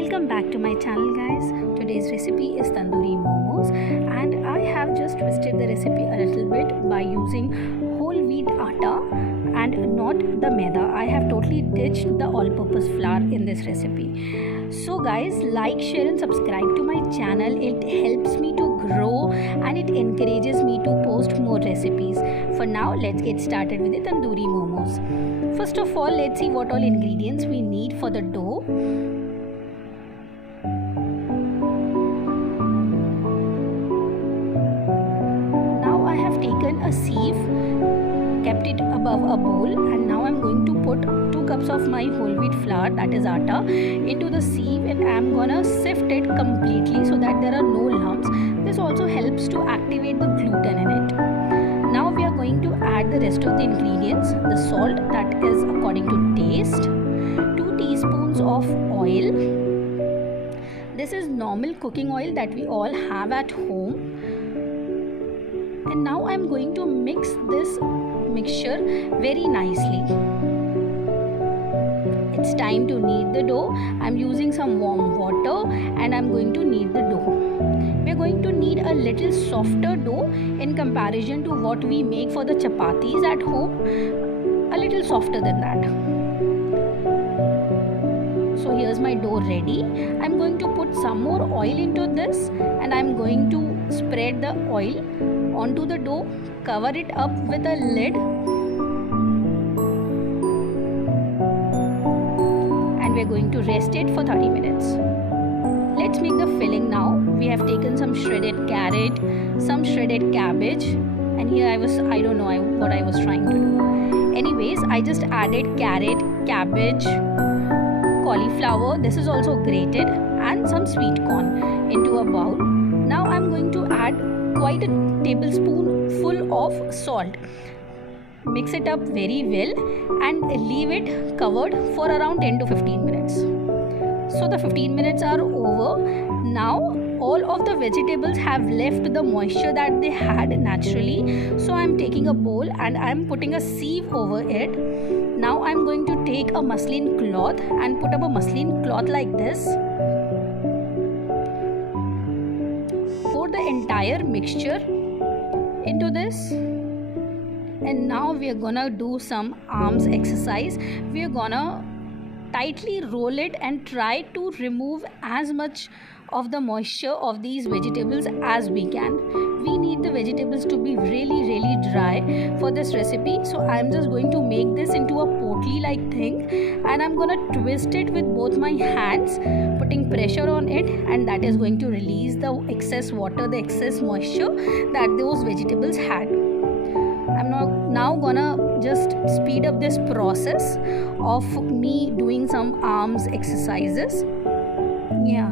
Welcome back to my channel, guys. Today's recipe is tandoori momos, and I have just twisted the recipe a little bit by using whole wheat atta and not the maida. I have totally ditched the all-purpose flour in this recipe. So guys, like, share and subscribe to my channel. It helps me to grow and it encourages me to post more recipes. For now, let's get started with the tandoori momos. First of all, let's see what all ingredients we need for the dough. Now I have taken a sieve, kept it above a bowl, and now I'm going to put 2 cups of my whole wheat flour, that is atta, into the sieve, and I'm gonna sift it completely so that there are no lumps. This also helps to activate the gluten in it. Now we are going to add the rest of the ingredients. The salt, that is according to taste, 2 teaspoons of oil. This is normal cooking oil that we all have at home. And now I'm going to mix this mixture very nicely. It's time to knead the dough. I'm using some warm water and I'm going to knead the dough. We're going to need a little softer dough in comparison to what we make for the chapatis at home. A little softer than that. So here's my dough ready. I'm going to put some more oil into this and I'm going to spread the oil onto the dough, cover it up with a lid, and we're going to rest it for 30 minutes. Let's make the filling now. We have taken some shredded carrot, some shredded cabbage, and here I don't know what I was trying to do. Anyways, I just added carrot, cabbage, cauliflower, this is also grated, and some sweet corn into a bowl. Now I'm going to add quite a tablespoon full of salt. Mix it up very well and leave it covered for around 10 to 15 minutes. So the 15 minutes are over. Now all of the vegetables have left the moisture that they had naturally. So I'm taking a bowl and I'm putting a sieve over it. Now I'm going to take a muslin cloth and put up a muslin cloth like this. Pour the entire mixture into this. And now we are gonna do some arms exercise. We are gonna tightly roll it and try to remove as much of the moisture of these vegetables as we can. We need the vegetables to be really dry for this recipe. So I'm just going to make this into a potli like thing and I'm gonna twist it with both my hands, putting pressure on it, and that is going to release the excess water, the excess moisture that those vegetables had. I'm now gonna just speed up this process of me doing some arms exercises. Yeah.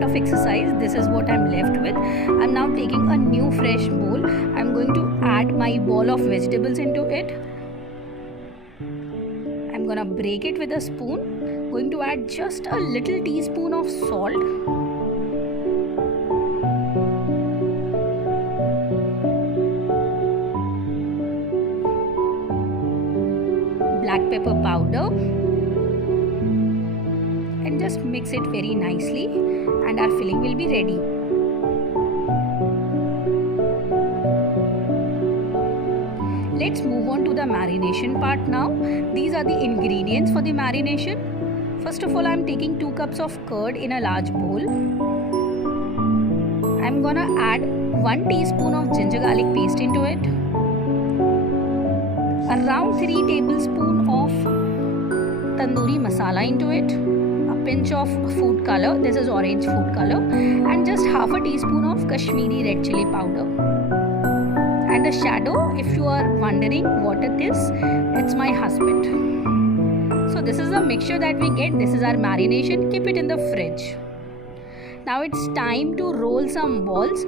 Of exercise, this is what I'm left with. I'm now taking a new fresh bowl. I'm going to add my ball of vegetables into it. I'm gonna break it with a spoon. Going to add just a little teaspoon of salt. Black pepper powder. And just mix it very nicely and our filling will be ready. Let's move on to the marination part now. These are the ingredients for the marination. First of all, I'm taking 2 cups of curd in a large bowl. I'm gonna add 1 teaspoon of ginger garlic paste into it. Around 3 tablespoons of tandoori masala into it. Pinch of food color, this is orange food color, and just half a teaspoon of Kashmiri red chili powder. And a shadow, if you are wondering what it is, it's my husband. So this is the mixture that we get. This is our marination. Keep it in the fridge. Now it's time to roll some balls.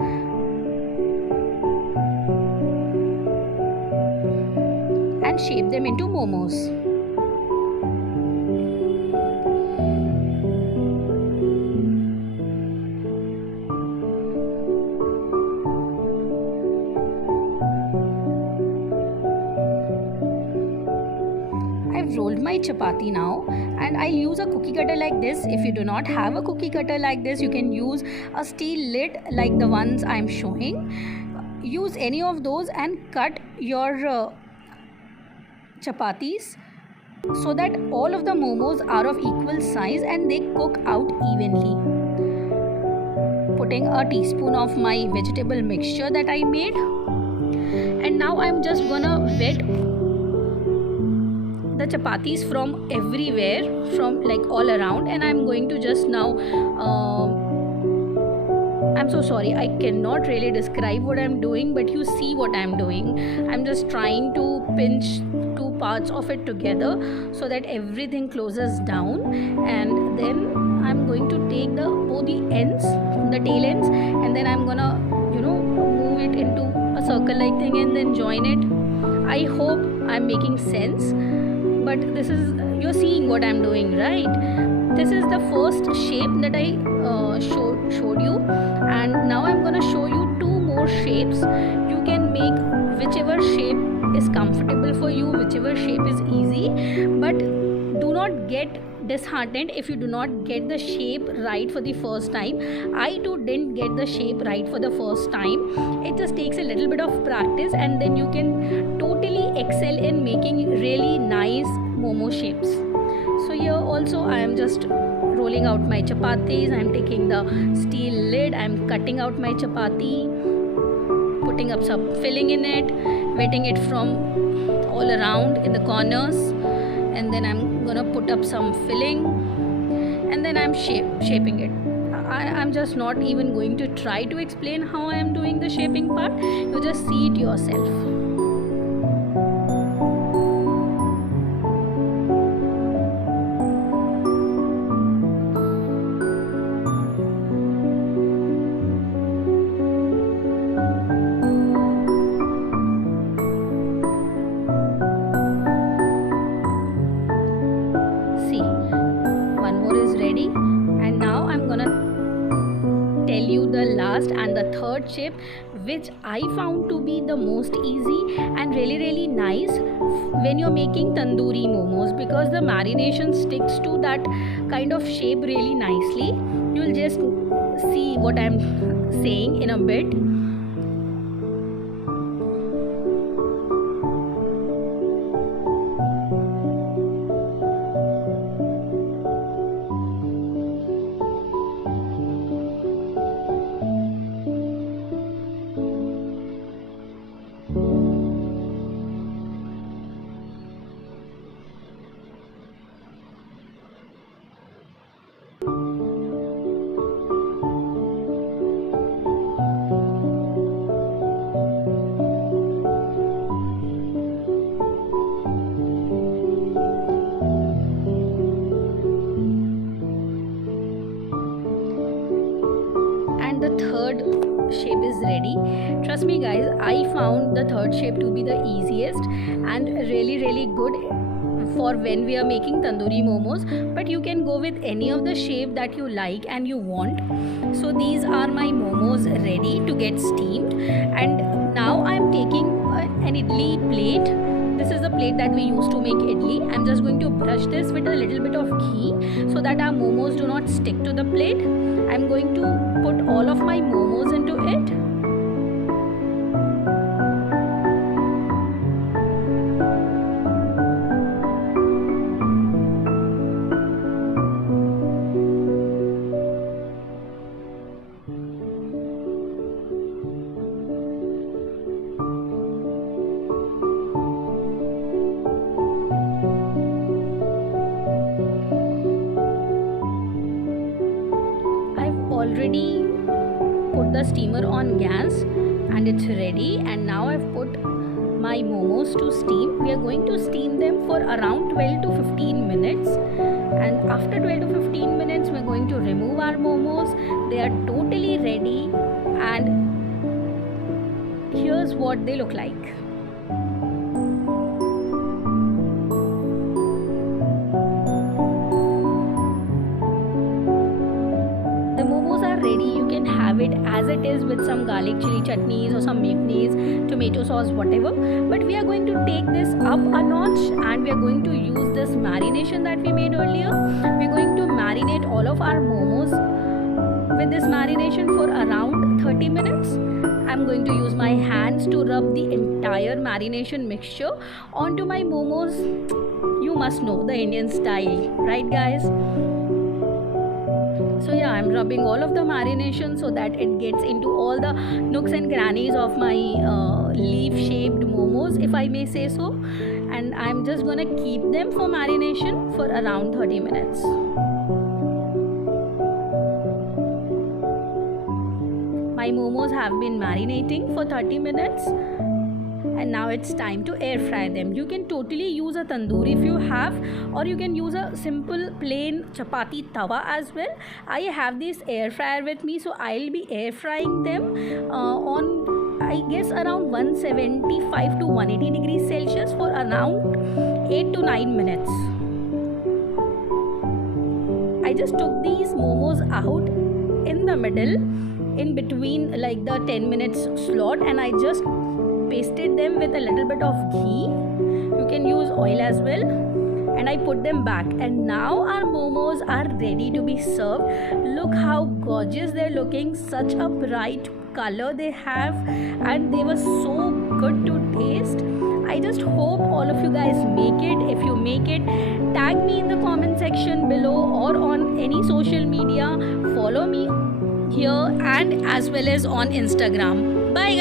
and shape them into momos. I've rolled my chapati now, and I'll use a cookie cutter like this. If you do not have a cookie cutter like this, you can use a steel lid like the ones I'm showing. Use any of those and cut your chapatis so that all of the momos are of equal size and they cook out evenly. Putting a teaspoon of my vegetable mixture that I made, and now I'm just gonna wet the chapatis from everywhere, from like all around, and I'm going to just now I'm so sorry, I cannot really describe what I'm doing, but you see what I'm doing. I'm just trying to pinch two parts of it together so that everything closes down, and then I'm going to take both the ends, the tail ends, and then I'm gonna move it into a circle like thing and then join it. I hope I'm making sense, but this is, you're seeing what I'm doing, right? This is the first shape that I showed you, and now I'm gonna show you two more shapes. You can make whichever shape is comfortable for you, whichever shape is easy, but do not get disheartened if you do not get the shape right for the first time. I too didn't get the shape right for the first time. It just takes a little bit of practice, and then you can totally excel in making really nice momo shapes. So here also I am just rolling out my chapatis. I am taking the steel lid, I am cutting out my chapati, putting up some filling in it, wetting it from all around in the corners, and then I'm gonna put up some filling, and then I'm shaping it. I'm just not even going to try to explain how I am doing the shaping part. You just see it yourself. And the third shape, which I found to be the most easy and really nice when you're making tandoori momos, because the marination sticks to that kind of shape really nicely. You'll just see what I'm saying in a bit. The third shape is ready. Trust me guys, I found the third shape to be the easiest and really good for when we are making tandoori momos, but you can go with any of the shape that you like and you want. So these are my momos ready to get steamed, and now I'm taking an idli plate. This is the plate that we use to make idli. I'm just going to brush this with a little bit of ghee so that our momos do not stick to the plate. I'm going to put all of my momos into it. Already put the steamer on gas and it's ready, and now I've put my momos to steam. We are going to steam them for around 12 to 15 minutes, and after 12 to 15 minutes we're going to remove our momos. They are totally ready, and here's what they look like. it as it is with some garlic chili chutneys or some mayonnaise, tomato sauce, whatever. But we are going to take this up a notch, and we are going to use this marination that we made earlier. We're going to marinate all of our momos with this marination for around 30 minutes. I'm going to use my hands to rub the entire marination mixture onto my momos. You must know the Indian style, right guys? So yeah, I'm rubbing all of the marination so that it gets into all the nooks and crannies of my leaf shaped momos, if I may say so. And I'm just gonna keep them for marination for around 30 minutes. My momos have been marinating for 30 minutes, and now it's time to air fry them. You can totally use a tandoori if you have, or you can use a simple plain chapati tawa as well. I have this air fryer with me, so I'll be air frying them on, I guess, around 175 to 180 degrees Celsius for around 8 to 9 minutes. I just took these momos out in the middle, in between like the 10 minutes slot, and I just pasted them with a little bit of ghee. You can use oil as well, and I put them back. And now our momos are ready to be served. Look how gorgeous they're looking, such a bright color they have, and they were so good to taste. I just hope all of you guys make it. If you make it, tag me in the comment section below or on any social media. Follow me here and as well as on Instagram. Bye guys.